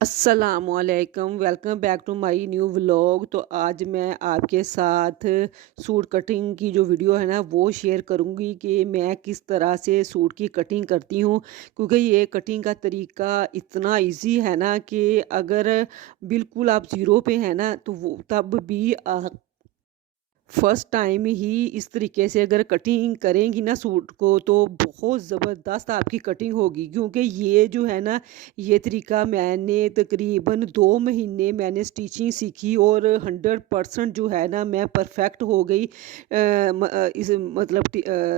अस्सलामुअलैकुम, welcome back to my new vlog. तो आज मैं आपके साथ सूट कटिंग की जो वीडियो है ना वो शेयर करूंगी कि मैं किस तरह से सूट की कटिंग करती हूँ। क्योंकि ये कटिंग का तरीका इतना इजी है ना कि अगर बिल्कुल आप ज़ीरो पे हैं ना तो वो तब भी फर्स्ट टाइम ही इस तरीके से अगर कटिंग करेंगी ना सूट को तो बहुत ज़बरदस्त आपकी कटिंग होगी। क्योंकि ये जो है ना ये तरीका मैंने तकरीबन 2 महीने मैंने स्टिचिंग सीखी और 100% जो है ना मैं परफेक्ट हो गई इस मतलब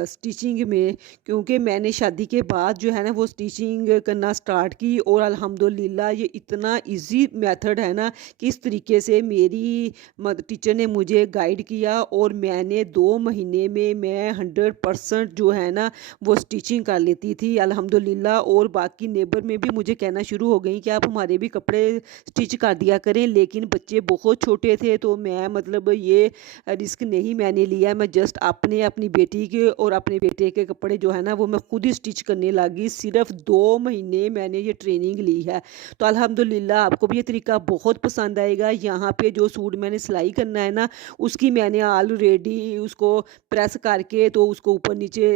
स्टिचिंग में। क्योंकि मैंने शादी के बाद जो है ना वो स्टिचिंग करना स्टार्ट की और अल्हम्दुलिल्लाह ये इतना इजी मेथड है ना कि इस तरीके से मेरी टीचर ने मुझे गाइड किया और मैंने 2 महीने में मैं 100% जो है ना वो स्टिचिंग कर लेती थी अल्हम्दुलिल्लाह। और बाकी नेबर में भी मुझे कहना शुरू हो गई कि आप हमारे भी कपड़े स्टिच कर दिया करें, लेकिन बच्चे बहुत छोटे थे तो मैं मतलब ये रिस्क नहीं मैंने लिया। मैं जस्ट अपनी बेटी के और अपने बेटे के कपड़े जो है ना वो मैं खुद ही स्टिच करने लगी। सिर्फ 2 महीने मैंने ये ट्रेनिंग ली है। तो अल्हम्दुलिल्लाह आपको भी ये तरीका बहुत पसंद आएगा। यहाँ पे जो सूट मैंने सिलाई करना है ना उसकी मैंने ऑलरेडी उसको प्रेस करके तो उसको ऊपर नीचे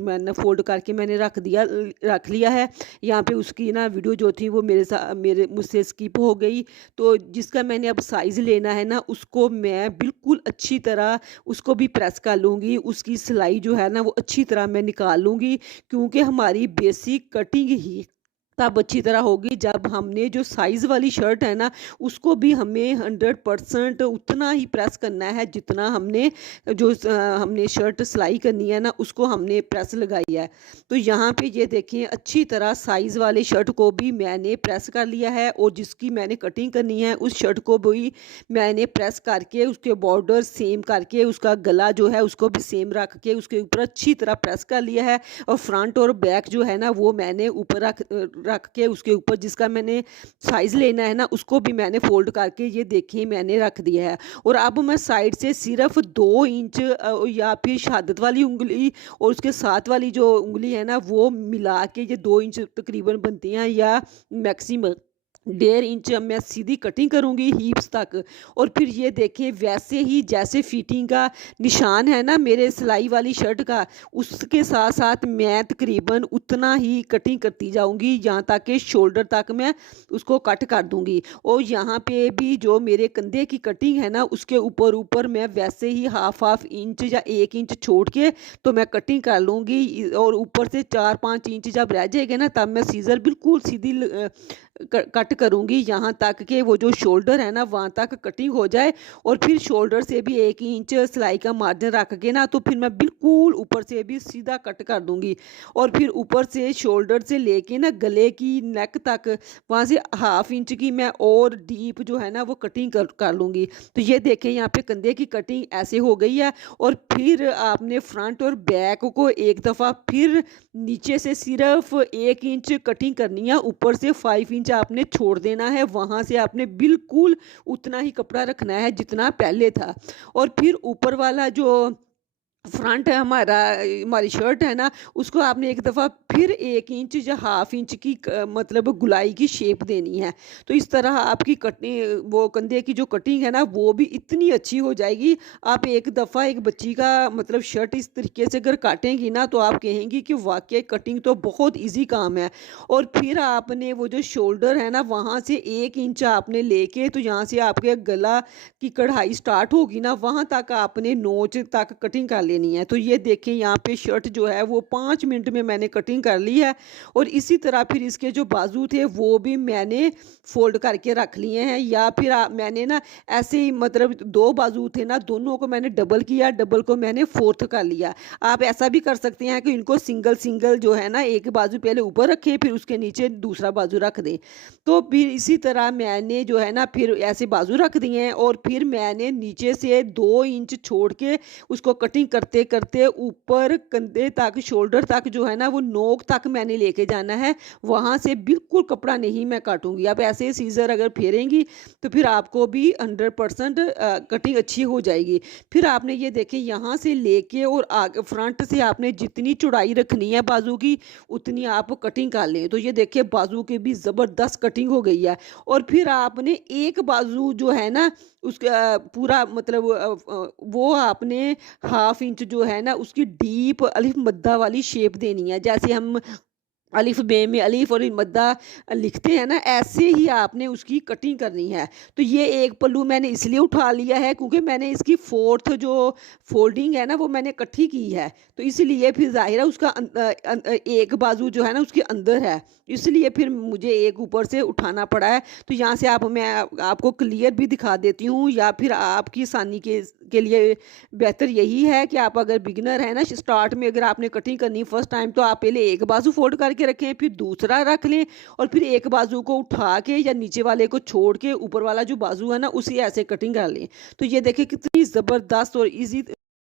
मैंने फोल्ड करके मैंने रख लिया है। यहाँ पे उसकी ना वीडियो जो थी वो मेरे मुझसे स्किप हो गई। तो जिसका मैंने अब साइज़ लेना है ना उसको मैं बिल्कुल अच्छी तरह उसको भी प्रेस कर लूँगी। उसकी सिलाई जो है ना वो अच्छी तरह मैं निकाल लूँगी। क्योंकि हमारी बेसिक कटिंग ही तब अच्छी तरह होगी जब हमने जो साइज़ वाली शर्ट है ना उसको भी हमें 100% उतना ही प्रेस करना है जितना हमने शर्ट सिलाई करनी है ना उसको हमने प्रेस लगाई है। तो यहाँ पे ये देखें अच्छी तरह साइज़ वाली शर्ट को भी मैंने प्रेस कर लिया है और जिसकी मैंने कटिंग करनी है उस शर्ट को भी मैंने प्रेस करके उसके बॉर्डर सेम करके उसका गला जो है उसको भी सेम रख के उसके ऊपर अच्छी तरह प्रेस कर लिया है। और फ्रंट और बैक जो है ना वो मैंने ऊपर रख के उसके ऊपर जिसका मैंने साइज़ लेना है ना उसको भी मैंने फोल्ड करके ये देखिए मैंने रख दिया है। और अब मैं साइड से सिर्फ 2 इंच या फिर शहादत वाली उंगली और उसके साथ वाली जो उंगली है ना वो मिला के ये 2 इंच तकरीबन बनती हैं या मैक्सिमम 1.5 इंच मैं सीधी कटिंग करूंगी हीप्स तक। और फिर ये देखें वैसे ही जैसे फिटिंग का निशान है ना मेरे सिलाई वाली शर्ट का उसके साथ साथ मैं तकरीबन उतना ही कटिंग करती जाऊंगी यहाँ तक कि शोल्डर तक मैं उसको कट कर दूंगी। और यहाँ पे भी जो मेरे कंधे की कटिंग है ना उसके ऊपर ऊपर मैं वैसे ही हाफ इंच या 1 इंच छोड़ के तो मैं कटिंग कर लूँगी। और ऊपर से 4-5 इंच जब रह जाएगा ना तब मैं सीज़र बिल्कुल सीधी कट करूँगी यहाँ तक कि वो जो शोल्डर है ना वहाँ तक कटिंग हो जाए। और फिर शोल्डर से भी 1 इंच सिलाई का मार्जिन रख के ना तो फिर मैं बिल्कुल ऊपर से भी सीधा कट कर दूँगी। और फिर ऊपर से शोल्डर से लेके ना गले की नेक तक वहाँ से हाफ इंच की मैं और डीप जो है ना वो कटिंग कर लूँगी। तो ये देखें यहाँ पे कंधे की कटिंग ऐसे हो गई है। और फिर आपने फ्रंट और बैक को एक दफ़ा फिर नीचे से सिर्फ 1 इंच कटिंग करनी है, ऊपर से 5 इंच आपने छोड़ देना है। वहाँ से आपने बिल्कुल उतना ही कपड़ा रखना है जितना पहले था। और फिर ऊपर वाला जो फ्रंट है हमारी शर्ट है ना उसको आपने एक दफ़ा फिर 1 इंच या हाफ इंच की मतलब गुलाई की शेप देनी है। तो इस तरह आपकी कटिंग वो कंधे की जो कटिंग है ना वो भी इतनी अच्छी हो जाएगी। आप एक दफ़ा एक बच्ची का मतलब शर्ट इस तरीके से अगर काटेंगी ना तो आप कहेंगी कि वाकई कटिंग तो बहुत ईजी काम है। और फिर आपने वो जो शोल्डर है ना वहाँ से 1 इंच आपने लेके तो यहाँ से आपके गला की कढ़ाई स्टार्ट होगी ना वहाँ तक आपने नोच तक कटिंग कर लेनी है। तो ये देखें यहाँ पे शर्ट जो है वो 5 मिनट में मैंने कटिंग कर ली है। और इसी तरह फिर इसके जो बाजू थे वो भी मैंने फोल्ड करके रख लिए हैं। या फिर मैंने ना ऐसे ही मतलब 2 बाजू थे ना दोनों को मैंने डबल किया, डबल को मैंने फोर्थ कर लिया। आप ऐसा भी कर सकते हैं कि इनको सिंगल सिंगल जो है ना एक बाजू पहले ऊपर रखें फिर उसके नीचे दूसरा बाजू रख दें। तो फिर इसी तरह मैंने जो है ना फिर ऐसे बाजू रख दिए हैं और फिर मैंने नीचे से 2 इंच छोड़ के उसको कटिंग करते करते ऊपर कंधे तक, शोल्डर तक जो है ना वो नोक तक मैंने लेके जाना है। वहाँ से बिल्कुल कपड़ा नहीं मैं काटूंगी। आप ऐसे सीजर अगर फेरेंगी तो फिर आपको भी 100% कटिंग अच्छी हो जाएगी। फिर आपने ये देखिए यहाँ से लेके और आगे फ्रंट से आपने जितनी चौड़ाई रखनी है बाजू की उतनी आप कटिंग कर लें। तो ये देखिए बाजू की भी ज़बरदस्त कटिंग हो गई है। और फिर आपने एक बाजू जो है ना उसका पूरा मतलब वो आपने हाफ इंच जो है ना उसकी डीप अलिफ मद्दा वाली शेप देनी है। जैसे हम अलिफ बे में अलिफ और मद्दा लिखते हैं ना, ऐसे ही आपने उसकी कटिंग करनी है। तो ये एक पल्लू मैंने इसलिए उठा लिया है क्योंकि मैंने इसकी फोर्थ जो फोल्डिंग है ना वो मैंने इकट्ठी की है। तो इसलिए फिर ज़ाहिर है उसका एक बाजू जो है ना उसके अंदर है, इसलिए फिर मुझे एक ऊपर से उठाना पड़ा है। तो यहाँ से मैं आपको क्लियर भी दिखा देती हूँ, या फिर आपकी आसानी के लिए बेहतर यही है कि आप अगर बिगिनर है ना, स्टार्ट में अगर आपने कटिंग करनी फर्स्ट टाइम, तो आप पहले एक बाजू फोल्ड करके रखें, फिर दूसरा रख लें और फिर एक बाजू को उठा के या नीचे वाले को छोड़ के ऊपर वाला जो बाजू है ना उसी ऐसे कटिंग कर लें। तो ये देखिए कितनी ज़बरदस्त और इजी